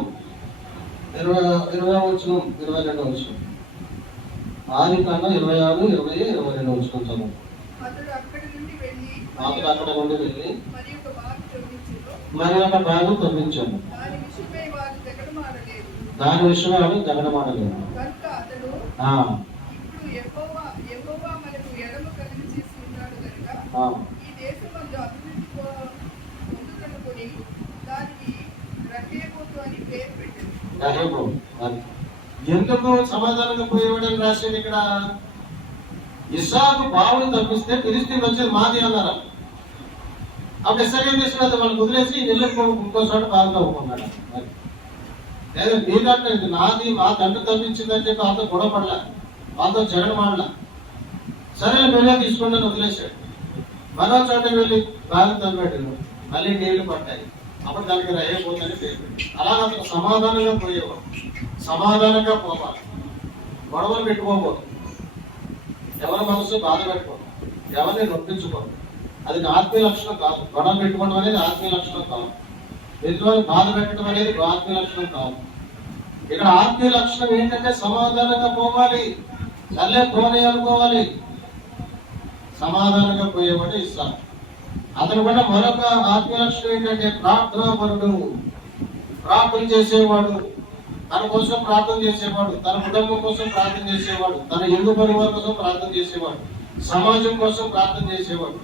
22 వచనం. ఆదికాండం 26 20 22 వచనం చదువు. అతడు అక్కడ నుండి వెళ్ళి మరి ఒక బాగు తవ్వించాడు. దాని విషయమై వారు జగడమాడలేదు. కనుక అతడు ఇప్పుడు యెహోవా మనకు ఎడమ కలిగి చేసి ఉన్నాడు కనుక ఈ దేశమందు అభివృద్ధి పొందుకొనుకొని దానికి రహేబోతు అని పేరు పెట్టాడు. ఎందుకు సమాధానంగా పోయేవాడని రాసేది ఇక్కడ? ఇస్సాకు బావులు తప్పిస్తే ఫిలిస్తీన్లు వచ్చేది మాది అన్నారు. అప్పుడు ఇస్సాకు ఏం చేస్తున్నాడు? వాళ్ళని వదిలేసి నెల్లకు ఇంకో చోట బాగా తవ్వుకున్నాడు. లేదా నీకంటే నాది మా తండ్రి తప్పించిందని చెప్పి వాళ్ళతో గొడవ పడలే, వాళ్ళతో జగడం ఆడలే. సరే నువ్వే తీసుకోండి వదిలేశాడు. మరో చోట వెళ్ళి బాగా తవ్వాడు, మళ్ళీ నీళ్లు పట్టాయి. అప్పుడు దానికి రయ్యపోతుందని పేరు. అలాగే అతను సమాధానంగా పోయేవాడు. సమాధానంగా పోవాలి, గొడవలు పెట్టుకోకూడదు, ఎవరి మనసు బాధ పెట్టుకోదు, ఎవరిని నొప్పించుకోదు. అది ఆత్మీయ లక్షణం కాదు. గొడవ పెట్టుకోవడం అనేది ఆత్మీయ లక్షణం కాదు. ఎదురు బాధ పెట్టడం అనేది ఆత్మీయ లక్షణం కాదు. ఇక్కడ ఆత్మీయ లక్షణం ఏంటంటే సమాధానంగా పోవాలి, చల్లే పోనీ అనుకోవాలి. సమాధానంగా పోయేవాడు ఇస్సాకు. అతను కూడా మరొక ఆత్మీయ లక్షణం ఏంటంటే ప్రార్థనాపరుడు, ప్రార్థన చేసేవాడు, తన కోసం ప్రార్థన చేసేవాడు, తన కుటుంబం కోసం ప్రార్థన చేసేవాడు, తన ఇల్లు పరివారం కోసం ప్రార్థన చేసేవాడు, సమాజం కోసం ప్రార్థన చేసేవాడు,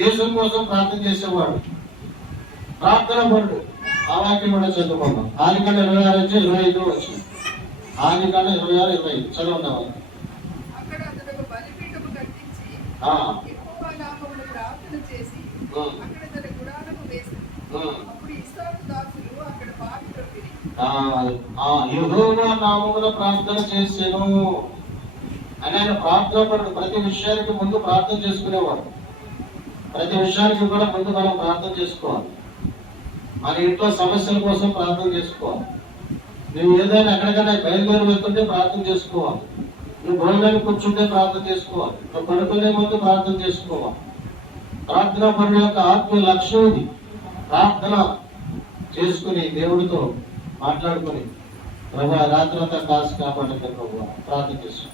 దేశం కోసం ప్రార్థన చేసేవాడు, ప్రార్థన పరుడు. ఆ వాక్యం కూడా చదువుకున్నాం. ఆదికాండం 26 25 వచ్చింది. ఆదికాండం 26 25 చదవండి. అక్కడ అతడు ఒక బలిపీఠము కట్టించి యెహోవా నామమున ప్రార్థన చేసి అక్కడ తన గుడారము వేశాడు. అప్పుడు ఇస్సాకు దాసులు అక్కడ బావి తవ్విరి. యెహోవా నామమున ప్రార్థన చేసెను అని ఆయన ప్రార్థన పరుడు. ప్రతి విషయానికి ముందు ప్రార్థన చేసుకునేవాడు. ప్రతి విషయానికి కూడా ముందు మనం ప్రార్థన చేసుకోవాలి. మన ఇంట్లో సమస్యల కోసం ప్రార్థన చేసుకోవాలి. నువ్వు ఏదైనా ఎక్కడికైనా బయలుదేరి వెళ్తుంటే ప్రార్థన చేసుకోవాలి. నువ్వు భోజనానికి కూర్చుంటే ప్రార్థన చేసుకోవాలి. నువ్వు పడుకునే ముందు ప్రార్థన చేసుకోవాలి. ప్రార్థన పరుడు యొక్క ఆత్మీయ లక్ష్యం ఇది. ప్రార్థన చేసుకుని దేవుడితో మాట్లాడుకుని, ప్రభా రాత్రి అంతా కాసు కాపాడండి ప్రభు ప్రార్థన చేసుకో.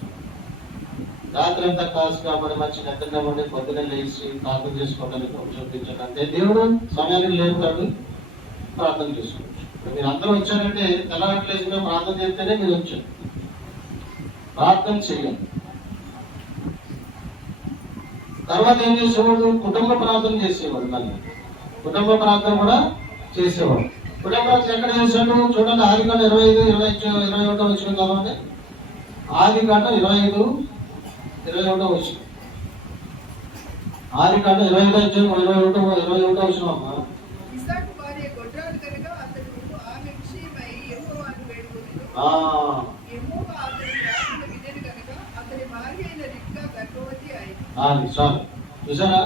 రాత్రి అంతా కాసు కాబట్టి మంచి నిద్రగా ఉండి పొద్దున లేచి ప్రార్థన చేసుకోవడానికి చూపించండి అంటే దేవుడు సమయానికి లేపుతాడు, ప్రార్థన చేసుకోవచ్చు. మీరు అందరూ వచ్చారంటే తెల్లవారులేసి ప్రార్థన చేస్తేనే మీరు వచ్చారు. ప్రార్థన చేయండి. తర్వాత ఏం చేసేవాడు? కుటుంబ ప్రార్థన చేసేవాడు. మళ్ళీ కుటుంబ ప్రార్థన కూడా చేసేవాడు. కుటుంబ ప్రార్థన ఎక్కడ చేశాడు చూడండి. ఆదికాండం 25-21 వచ్చిన కాబట్టి ఆదికాండం 25-21 వచ్చిన ఆదికాండం 25-21 వచ్చిన ఇస్సాకు భార్య గొడ్రాలు కనుక అతడు ఆమె విషయమై యెహోవాను వేడుకొనెను. యెహోవా అతని ప్రార్థన వినెను కనుక అతని భార్య అయిన రిబ్కా గర్భవతి అయింది. చాలు చూసారా?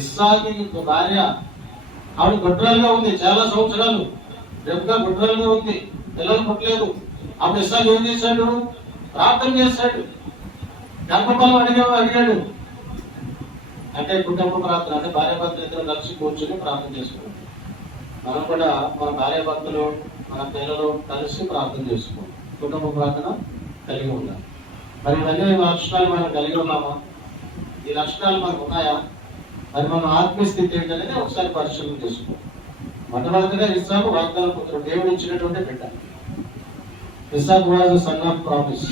ఇస్సాకు భార్య ఆవిడ గొడ్రాలుగా ఉంది చాలా సంవత్సరాలు. రిబ్కా గొడ్రాలుగా ఉంది, పిల్లలు పుట్టలేదు. అప్పుడు ఇస్సాకు ఏం చేశాడు? ప్రార్థన చేశాడు. గర్భఫలం అడిగాడు. అంటే కుటుంబ ప్రార్థన అంటే భార్య భర్తలు ఇద్దరు కలిసి కూర్చొని ప్రార్థన చేసుకుంటాం. మనం కూడా మన భార్య భర్తలు మన పిల్లలు కలిసి ప్రార్థన చేసుకోండి. కుటుంబ ప్రార్థన కలిగి ఉండాలి. మరి ఇవన్నీ లక్షణాలు మనం కలిగి ఉన్నామా? ఈ లక్షణాలు మనకు ఉన్నాయా? మరి మన ఆత్మీయ స్థితి ఏంటనేది ఒకసారి పరిశీలన చేసుకోండి. మొట్టమొదటిగా ఇస్సాకు వాగ్దాన పుత్రుడు, దేవుడు ఇచ్చినటువంటి బిడ్డ. Isaac was son of promise.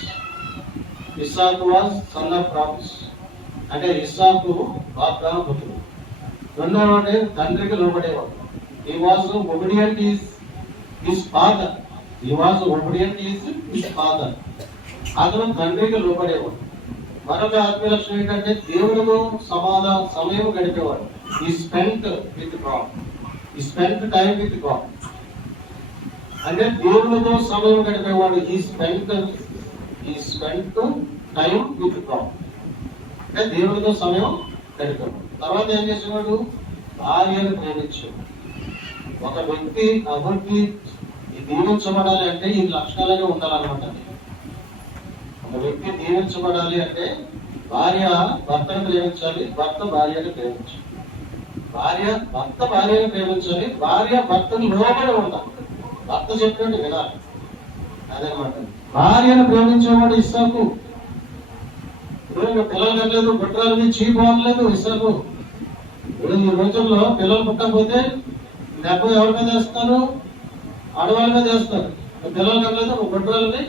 Isaac was son of promise అంటే ఇస్సాకు వాగ్దాన పుత్రుడు. రెండవది తండ్రికి లోబడేవాడు. He was obedient his father. He was obedient his father. అతను తండ్రికి లోబడేవాడు. మరొక ఆత్మీయ లక్షణం ఏంటంటే దేవుడితో సమయం గడిపేవాడు. He spent with God. He spent time with God. అంటే దేవుడితో సమయం గడిపేవాడు. He spent time with God. అంటే దేవుడితో సమయం గడిపేవాడు. తర్వాత ఏం చేసేవాడు? భార్యను ప్రేమించాడు. ఒక వ్యక్తి అభివృద్ధి దీవించబడాలి అంటే ఈ లక్షణాలనే ఉండాలన్నమాట. ఒక వ్యక్తి దీవించబడాలి అంటే భార్య భర్తను ప్రేమించాలి, భర్త భార్యను ప్రేమించాలి. భర్త భార్యను ప్రేమించాలి, భార్య భర్తను లోబడి ఉండాలి. భర్త చెప్పినట్టు వినాలి. అదనమాట. భార్యను ప్రేమించేవాడు ఇస్సాకు. ఇప్పుడు పిల్లలు కనలేదు, గుట్రాలని చీపోవట్లేదు ఇస్సాకు. ఇప్పుడు ఈ రోజుల్లో పిల్లలు పుట్టకపోతే దెబ్బ ఎవరి మీద వేస్తారు? ఆడవాళ్ళ మీద వేస్తారు. పిల్లలు కనలేదు గుట్రాలని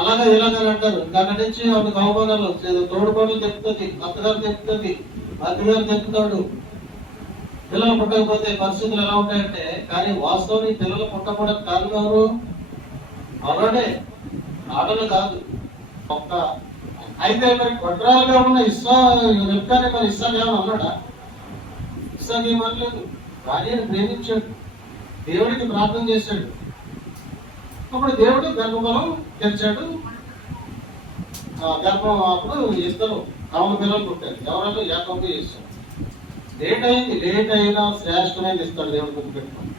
అలాగే ఇలాగని అంటారు. అక్కడి నుంచి వాళ్ళకి అవమానాలు తోడుకోవడం చెప్తుంది, అత్తగారు చెప్తుంది, అత్తగారు చెప్తాడు. పిల్లలు పుట్టకపోతే పరిస్థితులు ఎలా ఉంటాయంటే, కానీ వాస్తవానికి పిల్లలు పుట్టకపోవడానికి కారణం ఎవరు? అవరోడే, ఆటలు కాదు. ఒక్క అయితే మరి గొడ్రాలుగా ఉన్న రిబ్కాని మరి ఇస్సాకు ఏమని అన్నాడా? ఇస్సాకు ఏమనలేదు. భార్యను ప్రేమించాడు, దేవుడికి ప్రార్థన చేశాడు. అప్పుడు దేవుడు గర్భఫలం తెచ్చాడు. గర్భం అప్పుడు ఇద్దరు కావున పిల్లలు పుట్టారు. ఎవరైనా యాకోబు చేశాడు. లేట్ అయినా శ్రేష్టమైనది ఇస్తాడు దేవుడు. గుర్తుపెట్టుకోండి.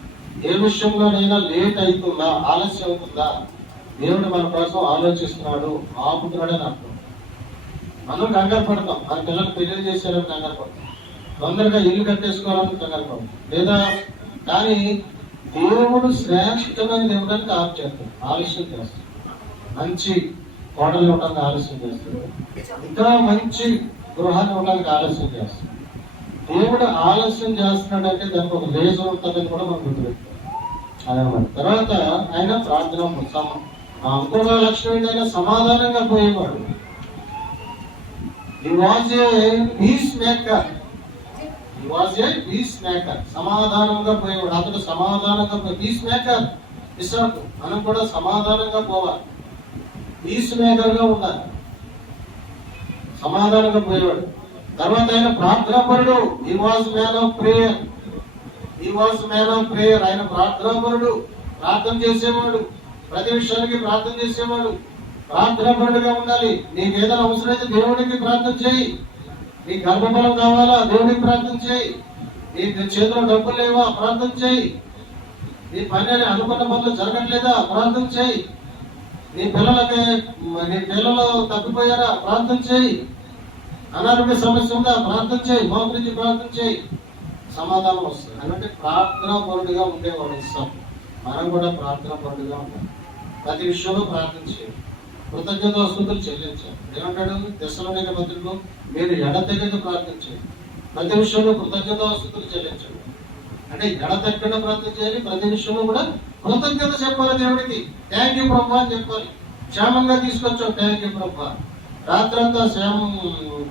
ఏ విషయంలోనైనా లేట్ అవుతుందా, ఆలస్యం అవుతుందా, దేవుడు మన కోసం ఆలోచిస్తున్నాడు, ఆపుతున్నాడని అర్థం. మనం కంగారు పడతాం. మన పిల్లలు పెళ్లి చేశారని కంగారు పడతాం. తొందరగా ఇల్లు కట్టేసుకోవాలని కంగారు పడతాం. లేదా కానీ దేవుడు శ్రేష్టమైన ఇవ్వడానికి ఆలస్యం చేస్తాడు. మంచి కోటలు ఇవ్వడానికి ఆలస్యం చేస్తాడు. ఇంకా మంచి గృహాన్ని ఇవ్వడానికి ఆలస్యం చేస్తాడు. దేవుడు ఆలస్యం చేస్తున్నాడంటే దానికి ఒక రీజన్ ఉంటుందని కూడా మనం గుర్తుపెట్టాం. అదనమాట. తర్వాత ఆయన ప్రార్థన ఇంకొక లక్ష్యం ఏంటి? ఆయన సమాధానంగా పోయేవాడు. He was a peacemaker. సమాధానంగా పోయేవాడు. అతడు సమాధానంగా పీస్ మేకర్ ఇస్సాకు. మనం కూడా సమాధానంగా పోవాలి, పీస్ మేకర్ గా ఉండాలి, సమాధానంగా పోయేవాడు. తర్వాత ఆయన ప్రార్థనాపరుడు. He was man of prayer. ఆయన ప్రార్థనాపరుడు, ప్రార్థన చేసేవాడు, ప్రతి విషయానికి ప్రార్థన చేసేవాడు. ప్రార్థనాపరుడుగా ఉండాలి. నీకు ఏదైనా అవసరమైతే దేవుడికి ప్రార్థన చేయి. నీ గర్భఫలం కావాలా, దేవుడికి ప్రార్థన చేయి. నీ చేతిలో డబ్బులు లేవా, ప్రార్థన చేయి. నీ పని అనుకున్న పనులు జరగట్లేదా? ప్రార్థన చేయి. నీ పిల్లలు తప్పిపోయారా? ప్రార్థన చేయి. అనారోగ్య సమస్య ఉందా? ప్రార్థన చేయి. మోకరించి ప్రార్థన చేయి. సమాధానం వస్తుంది. అంటే ప్రార్థనా పరుడుగా ఉండేవాడు ఇస్తాం. మనం కూడా ప్రార్థనా పరుడుగా ఉంటాం. ప్రతి విషయంలో ప్రార్థన చేయాలి. కృతజ్ఞతాస్తుతులు చెల్లించాలి. ఏమంటాడు తెస్సలోనిక పత్రికలో? మీరు ఎడతెగక ప్రార్థన చేయాలి. ప్రతి విషయంలో కృతజ్ఞతాస్తుతులు చెల్లించండి. అంటే ఎడతెగక ప్రార్థన చేయాలి. ప్రతి విషయంలో కూడా కృతజ్ఞత చెప్పాలి దేవుడికి. థ్యాంక్ యూ ప్రభా అని చెప్పాలి. క్షేమంగా తీసుకొచ్చావు, థ్యాంక్ యూ ప్రభా. రాత్రంతా క్షేమం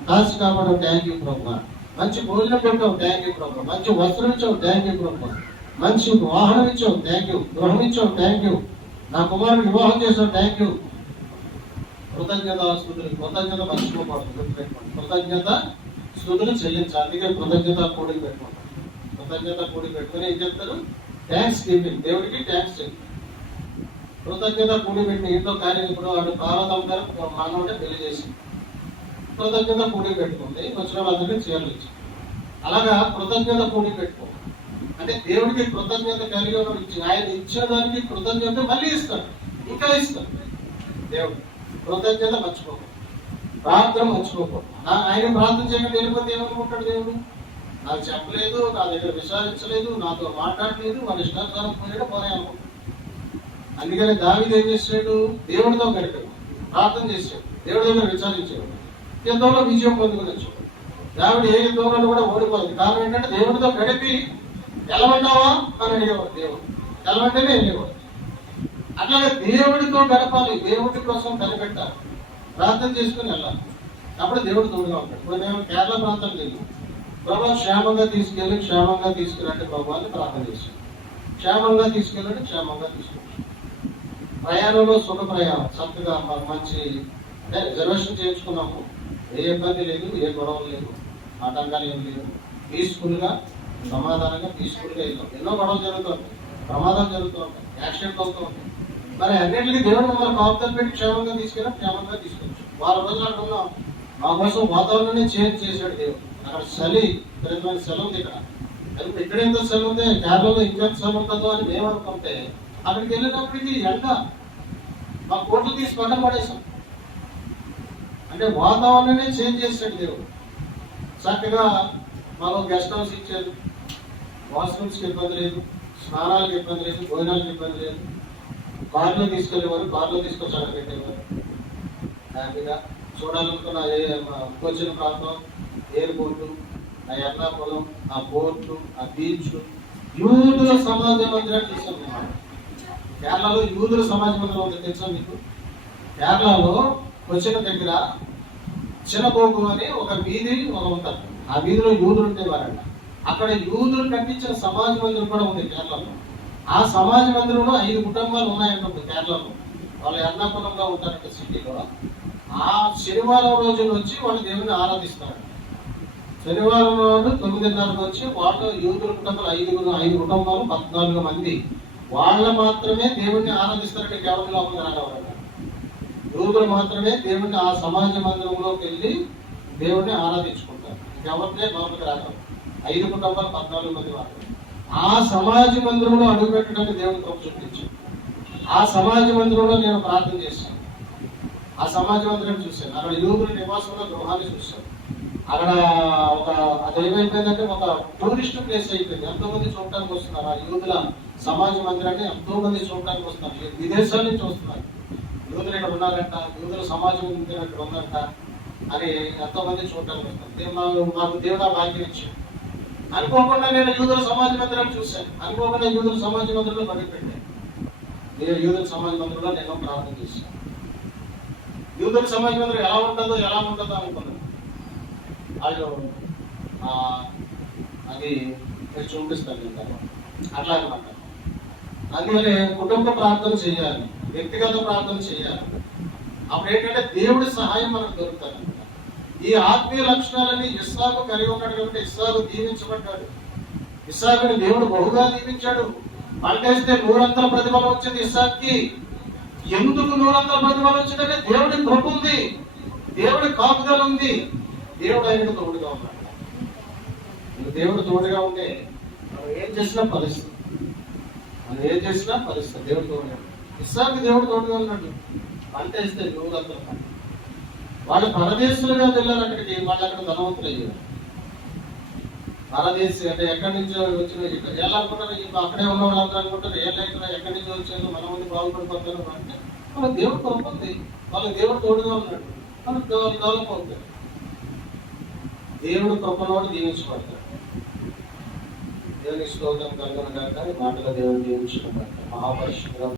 కాసి కాపాడు, థ్యాంక్ యూ ప్రభా. మంచి భోజనం పెట్టావు, థ్యాంక్ యూ ప్రభా. మంచి వస్త్రం ఇచ్చావు, థ్యాంక్ యూ ప్రభా. మంచి వాహనం ఇచ్చావు, థ్యాంక్ యూ. గృహం ఇచ్చావు, థ్యాంక్ యూ. నా కుమారుడు వివాహం చేసావు, థ్యాంక్ యూ. కృతజ్ఞత స్తుతులు. కృతజ్ఞత మర్చిపోకూడదు. కృతజ్ఞత స్తుతులు చెల్లించాలి. అందుకే కృతజ్ఞత కూడి పెట్టుకుంటాం. కృతజ్ఞత కూడి పెట్టుకుని ఏం చెప్తారు? Thanks giving. దేవుడికి థ్యాంక్స్ చేయండి. కృతజ్ఞత కూడి పెట్టిన ఇంట్లో కార్యం. ఇప్పుడు వాడు పార్వతం గారు మనోడే పెళ్లి చేసి కృతజ్ఞత కూడి పెట్టుకుంది. వచ్చిన వాళ్ళందరికీ చీరలు ఇచ్చి అలాగా కృతజ్ఞత కూడి పెట్టుకో. అంటే దేవుడికి కృతజ్ఞత కలిగి ఇచ్చి ఆయన ఇచ్చేదానికి కృతజ్ఞత మళ్ళీ ఇస్తాడు, ఇంకా ఇస్తాడు. దేవుడు కృతజ్ఞత మర్చిపోకూడదు. ప్రార్థన మర్చిపోకూడదు. ఆయన ప్రార్థన చేయకుండా వెళ్ళిపోతే ఏమనుకుంటాడు దేవుడు? నాకు చెప్పలేదు, నా దగ్గర విచారించలేదు, నాతో మాట్లాడలేదు, వాళ్ళ ఇష్టాచారం పోయాడు పోనే అనుకుంటాడు. అందుకని దావీదు ఏం చేశాడు? దేవుడితో గడిపాడు, ప్రార్థన చేశాడు, దేవుడి దగ్గర విచారించాడు, యుద్ధంలో విజయం పొందుకుని వచ్చాడు. దావీదు ఏ యుద్ధంలో కూడా ఓడిపోయింది. కారణం ఏంటంటే దేవుడితో గడిపి గెలవంటావా అని అడిగేవాడు. దేవుడు గెలవంటేనే వెళ్ళేవాడు. అట్లాగే దేవుడితో గడపాలి, దేవుడి కోసం కనిపెట్టాలి, ప్రార్థన చేసుకుని వెళ్ళాలి. అప్పుడు దేవుడు తోడుగా ఉంటాడు. ఇప్పుడు నేను కేరళ ప్రాంతం లేదు, ప్రభా క్షేమంగా తీసుకెళ్ళి క్షేమంగా తీసుకురండి ప్రభు అని ప్రార్థన చేశాను. క్షేమంగా తీసుకెళ్ళండి, క్షేమంగా తీసుకెళ్ళండి. ప్రయాణంలో సుఖ ప్రయాణం చక్కగా మంచి అంటే రిజర్వేషన్ చేయించుకున్నాము. ఏ ఇబ్బంది లేదు, ఏ గొడవలు లేదు, ఆటంకాలు ఏం లేదు. పీస్ఫుల్గా సమాధానంగా పీస్ఫుల్గా వెళ్తాం. ఎన్నో గొడవలు జరుగుతూ ఉంటాయి, ప్రమాదాలు జరుగుతూ ఉంటాయి, యాక్సిడెంట్లు అవుతూ ఉంటాయి. మరి అన్నింటికి దేవుడు మమ్మల్ని కాపుదలు పెట్టి క్షేమంగా తీసుకెళ్ళాం, క్షేమంగా తీసుకొచ్చాం. 4 రోజులు అక్కడ ఉన్నాం. మా కోసం వాతావరణాన్ని చేంజ్ చేశాడు దేవుడు. అక్కడ చలి విపరీతమైన సెలవు ఉంది. ఇక్కడ ఎంతో సెలవు ఉంది, కేరళలో ఇంకెంత సెలవు ఉంటుందో అని మేము అనుకుంటే అక్కడికి వెళ్ళినప్పటికీ ఎండ మా కోట్లు తీసి పక్కన పడేసాం. అంటే వాతావరణాన్ని చేంజ్ చేశాడు దేవుడు. చక్కగా మాకు గెస్ట్ హౌస్ ఇచ్చారు, వాష్రూమ్స్కి ఇబ్బంది లేదు, స్నానాలకు ఇబ్బంది లేదు, భోజనాలకు ఇబ్బంది లేదు. కార్లో తీసుకెళ్ళేవారు, కార్లో తీసుకొచ్చి అక్కడ పెట్టేవారు. హ్యాపీగా చూడాలనుకున్న వచ్చిన ప్రాంతం, ఎయిర్పోర్టు, ఆ ఎర్నాకుళం, ఆ పోర్టు, ఆ బీచ్, యూదుల సమాజ మందిరాన్ని చూసాం. కేరళలో యూదుల సమాజ మందిరం ఉంది, తెలుసా మీకు? కేరళలో వచ్చిన దగ్గర చిన్నపోగు అని ఒక వీధి ఉంటుంది. ఆ వీధిలో యూదులు ఉండేవారంట. అక్కడ యూదులు కట్టించిన సమాజ మందిరం కూడా ఉంది కేరళలో. ఆ సమాజ మందిరంలో 5 కుటుంబాలు ఉన్నాయంట కేరళలో. వాళ్ళు ఎర్నాకుళంలో ఉంటారంట సిటీలో. ఆ శనివారం రోజున వచ్చి వాళ్ళు దేవుని ఆరాధిస్తారు. శనివారం రోజు 9:30 వచ్చి వాళ్ళు యూదుల కుటుంబాలు 5 కుటుంబాలు 14 మంది వాళ్ళు మాత్రమే దేవుణ్ణి ఆరాధిస్తారంటే ఎవరి లోపలికి రానివారంట. యూదులు మాత్రమే దేవుణ్ణి ఆ సమాజ మందిరంలోకి వెళ్ళి దేవుణ్ణి ఆరాధించుకుంటారు. ఎవరినే లోపలికి రానివారు. 5 కుటుంబాలు 14 మంది మాత్రమే. ఆ సమాజ మందిరంలో అడుగు పెట్టడానికి దేవుడు కృప చూపించాడు. ఆ సమాజ మందిరంలో నేను ప్రార్థన చేశాను. ఆ సమాజ మందిరం చూశాను. అక్కడ యూదుల నివాసంలో గృహాన్ని చూశాను. అక్కడ అది ఏమైపోయిందంటే ఒక టూరిస్ట్ ప్లేస్ అయిపోయింది. ఎంతో మంది చూడటానికి వస్తున్నారు. ఆ యూదుల సమాజ మందిరాన్ని ఎంతో మంది చూడటానికి వస్తున్నారు. విదేశాల నుంచి వస్తున్నారు. యూదులు ఇక్కడ ఉన్నారంట, యూదుల సమాజం ఇక్కడ ఉందంట అని ఎంతో మంది చూడటానికి వస్తారు. మాకు దేవుడు ఆ భాగ్యం ఇచ్చాడు. అనుకోకుండా నేను యూదుల సమాజ మందిరాన్ని చూశాను. అనుకోకుండా యూదుల సమాజ మందిరంలో పడిపెట్టాను. నేను యూదుల సమాజ మందిరంలో నేను ప్రార్థన చేశాను. యూదుల సమాజ మందిరం ఎలా ఉంటుందో అనుకున్నాను. వాళ్ళు అది నేను చూపిస్తాను నేను అట్లా అనమాట. అందుకనే కుటుంబ ప్రార్థన చేయాలి, వ్యక్తిగత ప్రార్థన చేయాలి. అప్పుడు ఏంటంటే దేవుడి సహాయం మనకు దొరుకుతుంది. ఈ ఆత్మీయ లక్షణాలని ఇస్సాకు కలిగి ఉన్నాడు కాబట్టి ఇస్సాకు దీవించబడ్డాడు. ఇస్సాకుని దేవుడు బహుగా దీవించాడు. పంటేస్తే 100 ప్రతిఫలం వచ్చింది ఇస్సాక్కి. ఎందుకు 100 ప్రతిఫలం వచ్చిందంటే దేవుడి కృప ఉంది, దేవుడి కాపుదల ఉంది, దేవుడు ఆయనకు తోడుగా ఉన్నాడు. దేవుడు తోడుగా ఉంటే మనం ఏం చేసినా పరిస్థితి మనం ఏం చేసినా ఫలిస్తుంది. దేవుడు తోడు. ఇస్సాకు దేవుడు తోడుగా ఉన్నాడు. పంట వేస్తే ఊరంతా పంట. వాళ్ళు పరదేశులుగా వెళ్ళారు అక్కడికి. వాళ్ళు అక్కడ ధనవంతులు అయ్యారు. పరదేశి అంటే ఎక్కడి నుంచో వచ్చిన ఎలా అనుకుంటారు, అక్కడే ఉన్న వాళ్ళందరూ అనుకుంటారు ఏళ్ళైనా ఎక్కడి నుంచో వచ్చారు, మన మంది బాగుపడిపోతారు అంటే వాళ్ళ దేవుడు తోడుతుంది. వాళ్ళ దేవుడు తోడుగా ఉన్నాడు. వాళ్ళకి డెవలప్ అవుతారు. దేవుడు కృపలోడు దీవించబడతాడు. దేవుని స్తోత్రం కలుగును గాక. మాటలో దేవుడు దీవించుకుంటాడు. మహాపరిశుద్ధ